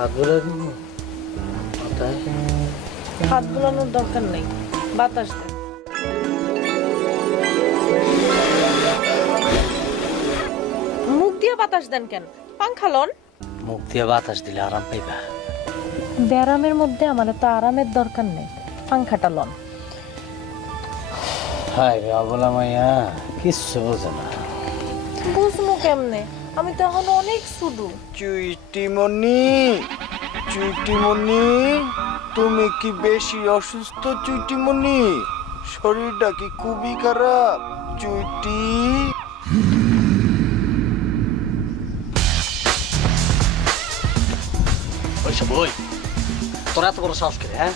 হাত বুলাই দিব মাথায়? হাত বুলানোর দরকার নেই, বাতাস দেন। মুখ দিয়ে বাতাস দেন কেন? পাংখা লন। মুখ দিয়ে বাতাস দিলে আরাম পাইবা। ব্যারামের মধ্যে আমার তো আরামের দরকার নেই, পাংখাটা লন। হায় রে অবলা মাইয়া, কিচ্ছু বোঝে না। বুঝবো কেমনে? আমি তো এখন অনেক শুধু। চুইটিমণি, চুইটিমণি, তুমি কি বেশি অসুস্থ চুইটিমণি? শরীরটা কি খুবই খারাপ চুইটি? ওই তোর এত বড় সাহস করে, হ্যাঁ?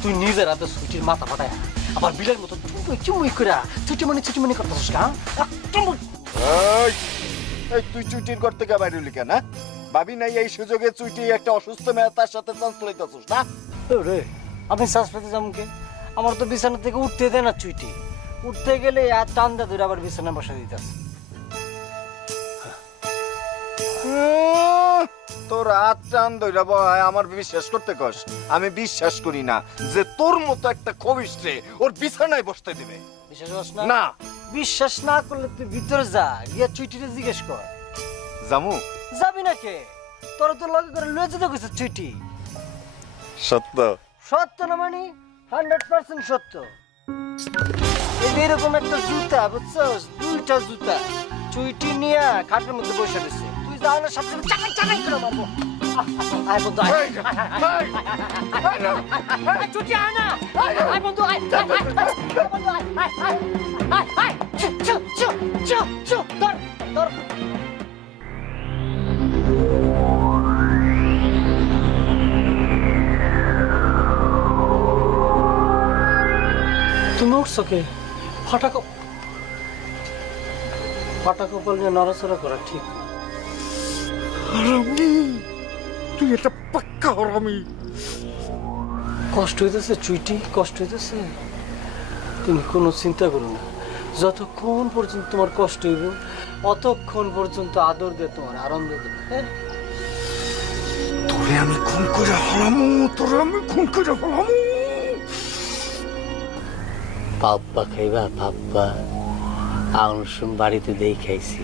তুই নিজের হাতে সুইটির মাথা ফাটায় আবার বিলের মতো চুমুই করে ছুটিমনি করতেছিস কা? এই তুই চুইটির ঘর থেকে বাইরে হলি কেন? ভাবি নাই এই সুযোগে চুইটি একটা অসুস্থ মেয়ে তার সাথে চান্স লইতেছিস না? রে আমি শ্বাস পেতে যাবো কে? আমার তো বিছানা থেকে উঠতে দেয় না চুইটি। উঠতে গেলে আর টান দা ধরে আবার বিছানা বসা দিতেছে। তোর হাত টান ধইরা বয় আমার বিশ্বাস করতে কস? আমি বিশ্বাস করি না যে তোর মতো একটা খবিস্টে ওর বিছানায় বসতে দিবে। বিশ্বাস করছ না? না। বিশ্বাস না করলে তুই ভিতরে যা, গিয়া চুইটিরে জিজ্ঞেস কর। জামু? যাবি না কে? তোর তো লগে করে লয়ে যেতে কইছে চুইটি। সত্য? সত্য না মানে 100% সত্য। এই যে এরকম একটা জুতা, বুঝছস? দুইটা জুতা চুইটি নিয়া খাটের মধ্যে বসে রয়েছে। তুই যাও না, সাথে সাথে চাকাই চাকাই করে মারবো। আয় বন্ধু আয়। চুইটি আয় না। আয় বন্ধু আয়। বন্ধু আয়। আয়। চু ধর ধর। তুমি উঠছো কে? ফাটা কপাল নিয়ে নড়াচড়া করা ঠিক? হারামি, তুই একটা পাক্কা হারামি। কষ্ট হইতেছে চুইটি, কষ্ট হইতেছে? তুমি কোনো চিন্তা করো না, যতক্ষণ পর্যন্ত তোমার কষ্ট হইব অতক্ষণ পর্যন্ত আদর দিয়ে তোমার আরাম দিয়ে দেবে। হ্যাঁ, তোরে আমি খুন করে হারামু, তোরে আমি খুন করে হারামু। পাপ্পা খাইবা? পাপ্পা আউনসুম বাড়িতে দেই খাইছি,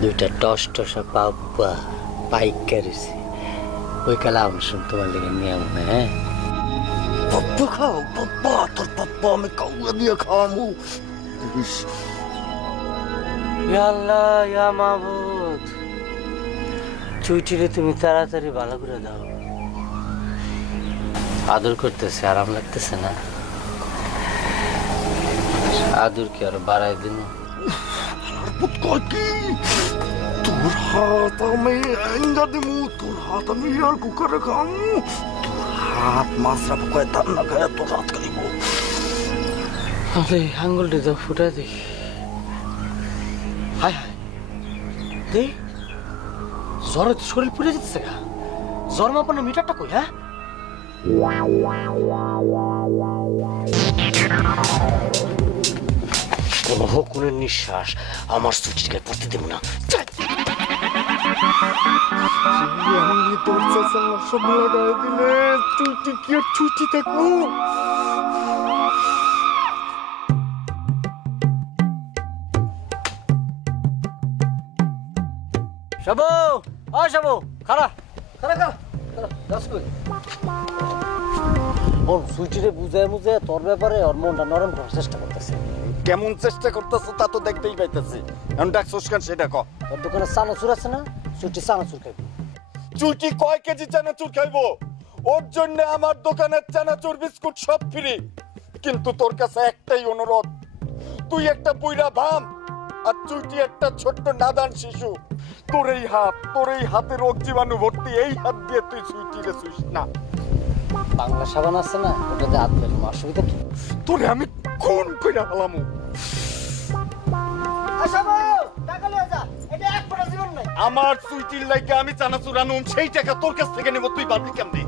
দুইটা টস টসা পাপ্পা পাইকা রয়েছে। ওই কালে আউনসুম তোমার লেগে নিয়ে আমো না। হ্যাঁ, পাপ্পা খাও, পাপ্পা, তোর পাপ্পা আমি কাউয়া দিয়ে খাওয়ামু। ইয়া আল্লাহ, ইয়া মাবুদ, চুইটিরে তুমি তাড়াতাড়ি ভালো করে দাও। আদর করতেছে, আরাম লাগতেছে না? আদর কি আরো বাড়াই দিন? তোর হাত আমি এঙ্গা দিমু, তোর হাত আমি আর কুকারে খামু। তোর হাত মাছরা পোকায় তার না খায় তোর হাত খাইব। আরে আঙ্গুলটি তো ফুটাই দেখি। হায় হায়, দেখ জ্বরে তো শরীর পুড়ে যেতেছে গা। জ্বর মাপানোর মিটারটা কই? হ্যাঁ, কোন হকুনের নিঃশ্বাস আমার সুচিকে পড়তে দেব না। আমি তোর চাচা সব লাগাই দিলে চুটি কি আর চুটি থাকবো? শাবু, ও শাবু, খারা খারা খারা দশ কই। ওর সুইটিরে বুঝায় বুঝায় তোর ব্যাপারে ওর মনটা নরম করার চেষ্টা করতেছে। কেমন চেষ্টা করতেছ তা তো দেখতেই পাইতেছি। এখন ডাকছস কেন সেটা ক। তোর দোকানে চানাচুর আছে না? সুইটি চানাচুর খাইবি। চুটি কয় কেজি চানাচুর খাইবো? ওর জন্য আমার দোকানের চানাচুর বিস্কুট সব ফ্রি। কিন্তু তোর কাছে একটাই অনুরোধ, তুই একটা বুইড়া ভাম আর চুটি একটা ছোট্ট নাদান শিশু। তোর এই হাতে রোগ জীবাণু ভর্তি, এই হাত দিয়ে তুই চুইটিরে ছুঁইস না। বাংলা সাবান আছে না, ওটাতে হাত ফেলবো, অসুবিধা কি? তোরে আমি খুন কইরা হলামু। আমার চুইটির লাইগা আমি চানাচুর আনুম, সেই টাকা তোর কাছ থেকে নেব, তুই পারবি কেমনে?